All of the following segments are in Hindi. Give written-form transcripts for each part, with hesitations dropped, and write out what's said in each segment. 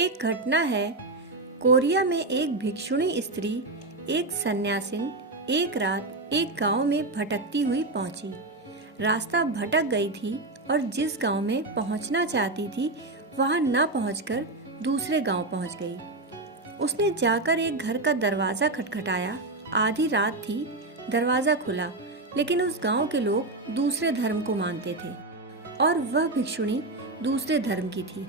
एक घटना है। कोरिया में एक भिक्षुणी स्त्री, एक सन्यासिन, एक रात एक गांव में भटकती हुई पहुंची। रास्ता भटक गई थी और जिस गांव में पहुंचना चाहती थी वहां न पहुंचकर दूसरे गांव पहुंच गई। उसने जाकर एक घर का दरवाजा खटखटाया। आधी रात थी, दरवाजा खुला, लेकिन उस गांव के लोग दूसरे धर्म को मानते थे और वह भिक्षुणी दूसरे धर्म की थी।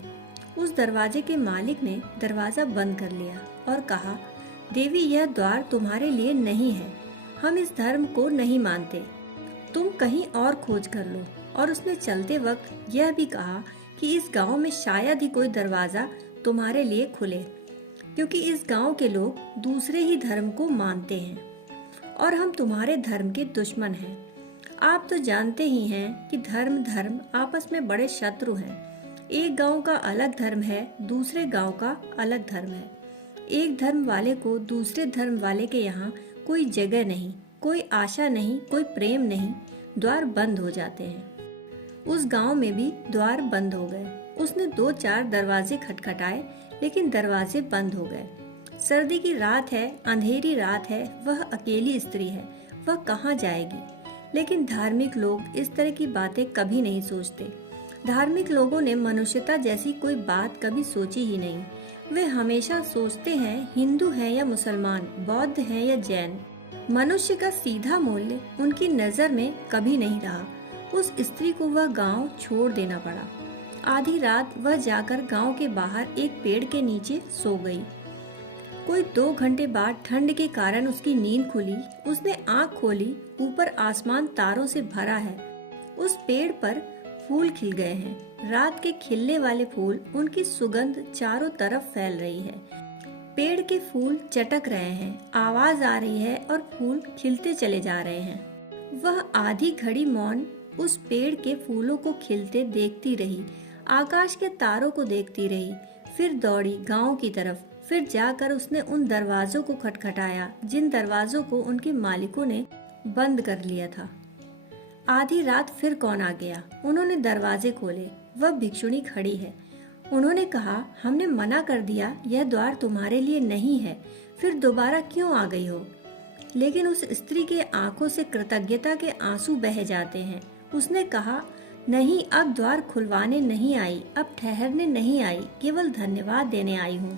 उस दरवाजे के मालिक ने दरवाजा बंद कर लिया और कहा, देवी, यह द्वार तुम्हारे लिए नहीं है। हम इस धर्म को नहीं मानते, तुम कहीं और खोज कर लो। और उसने चलते वक्त यह भी कहा कि इस गांव में शायद ही कोई दरवाजा तुम्हारे लिए खुले, क्योंकि इस गांव के लोग दूसरे ही धर्म को मानते हैं और हम तुम्हारे धर्म के दुश्मन हैं। आप तो जानते ही हैं कि धर्म आपस में बड़े शत्रु हैं। एक गांव का अलग धर्म है, दूसरे गांव का अलग धर्म है। एक धर्म वाले को दूसरे धर्म वाले के यहाँ कोई जगह नहीं, कोई आशा नहीं, कोई प्रेम नहीं। द्वार बंद हो जाते हैं। उस गांव में भी द्वार बंद हो गए। उसने 2-4 दरवाजे खटखटाए, लेकिन दरवाजे बंद हो गए। सर्दी की रात है, अंधेरी रात है, वह अकेली स्त्री है, वह कहाँ जाएगी? लेकिन धार्मिक लोग इस तरह की बातें कभी नहीं सोचते। धार्मिक लोगों ने मनुष्यता जैसी कोई बात कभी सोची ही नहीं। वे हमेशा सोचते हैं हिंदू है या मुसलमान, बौद्ध है या जैन। मनुष्य का सीधा मूल्य उनकी नजर में कभी नहीं रहा। उस स्त्री को वह गांव छोड़ देना पड़ा। आधी रात वह जाकर गांव के बाहर एक पेड़ के नीचे सो गई। कोई 2 घंटे बाद ठंड के कारण उसकी नींद खुली। उसने आंख खोली, ऊपर आसमान तारों से भरा है। उस पेड़ पर फूल खिल गए हैं। रात के खिलने वाले फूल, उनकी सुगंध चारों तरफ फैल रही है। पेड़ के फूल चटक रहे हैं, आवाज आ रही है और फूल खिलते चले जा रहे हैं। वह आधी घड़ी मौन उस पेड़ के फूलों को खिलते देखती रही, आकाश के तारों को देखती रही। फिर दौड़ी गांव की तरफ। फिर जाकर उसने उन दरवाजों को खटखटाया जिन दरवाजों को उनके मालिकों ने बंद कर लिया था। आधी रात फिर कौन आ गया? उन्होंने दरवाजे खोले। वह भिक्षुणी खड़ी है। उन्होंने कहा, हमने मना कर दिया, यह द्वार तुम्हारे लिए नहीं है, फिर दोबारा क्यों आ गई हो? लेकिन उस स्त्री के आंखों से कृतज्ञता के आंसू बह जाते हैं। उसने कहा, नहीं, अब द्वार खुलवाने नहीं आई, अब ठहरने नहीं आई, केवल धन्यवाद देने आई हूँ।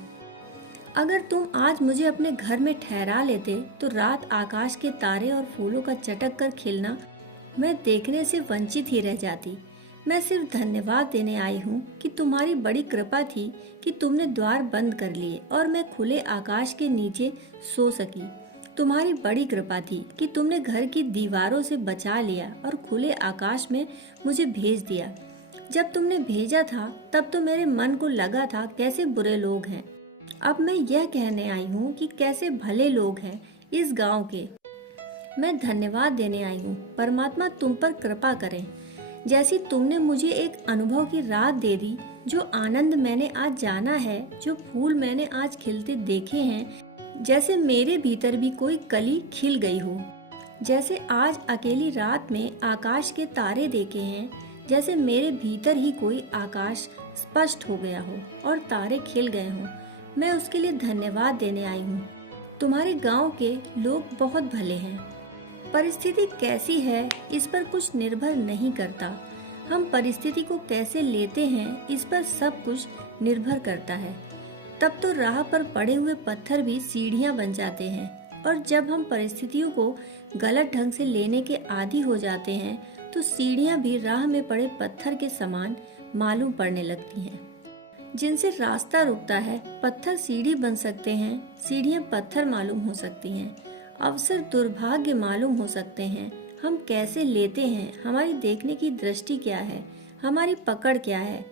अगर तुम आज मुझे अपने घर में ठहरा लेते तो रात आकाश के तारे और फूलों का चटक कर खिलना मैं देखने से वंचित ही रह जाती। मैं सिर्फ धन्यवाद देने आई हूँ कि तुम्हारी बड़ी कृपा थी कि तुमने द्वार बंद कर लिए और मैं खुले आकाश के नीचे सो सकी। तुम्हारी बड़ी कृपा थी कि तुमने घर की दीवारों से बचा लिया और खुले आकाश में मुझे भेज दिया। जब तुमने भेजा था तब तो मेरे मन को लगा था कैसे बुरे लोग हैं। अब मैं यह कहने आई हूँ कि कैसे भले लोग हैं इस गांव के। मैं धन्यवाद देने आई हूँ। परमात्मा तुम पर कृपा करें। जैसी तुमने मुझे एक अनुभव की रात दे दी, जो आनंद मैंने आज जाना है, जो फूल मैंने आज खिलते देखे हैं, जैसे मेरे भीतर भी कोई कली खिल गई हो। जैसे आज अकेली रात में आकाश के तारे देखे हैं, जैसे मेरे भीतर ही कोई आकाश स्पष्ट हो गया हो और तारे खिल गए हों। मैं उसके लिए धन्यवाद देने आई हूँ। तुम्हारे गांव के लोग बहुत भले हैं। परिस्थिति कैसी है इस पर कुछ निर्भर नहीं करता। हम परिस्थिति को कैसे लेते हैं इस पर सब कुछ निर्भर करता है। तब तो राह पर पड़े हुए पत्थर भी सीढ़ियां बन जाते हैं और जब हम परिस्थितियों को गलत ढंग से लेने के आदी हो जाते हैं तो सीढ़ियां भी राह में पड़े पत्थर के समान मालूम पड़ने लगती हैं। जिनसे रास्ता रुकता है, पत्थर सीढ़ी बन सकते हैं, सीढ़ियां पत्थर मालूम हो सकती हैं, अवसर दुर्भाग्य मालूम हो सकते हैं। हम कैसे लेते हैं, हमारी देखने की दृष्टि क्या है, हमारी पकड़ क्या है,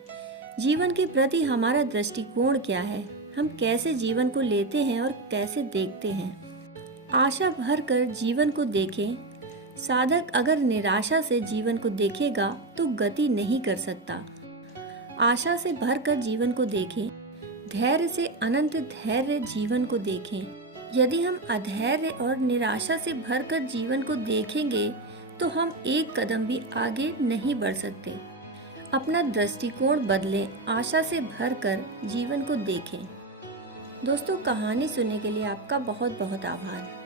जीवन के प्रति हमारा दृष्टिकोण क्या है, हम कैसे जीवन को लेते हैं और कैसे देखते हैं। आशा भर कर जीवन को देखें। साधक अगर निराशा से जीवन को देखेगा तो गति नहीं कर सकता। आशा से भरकर जीवन को देखें, धैर्य से अनंत धैर्य जीवन को देखें। यदि हम अधैर्य और निराशा से भरकर जीवन को देखेंगे तो हम एक कदम भी आगे नहीं बढ़ सकते। अपना दृष्टिकोण बदलें, आशा से भरकर जीवन को देखें। दोस्तों, कहानी सुनने के लिए आपका बहुत बहुत आभार।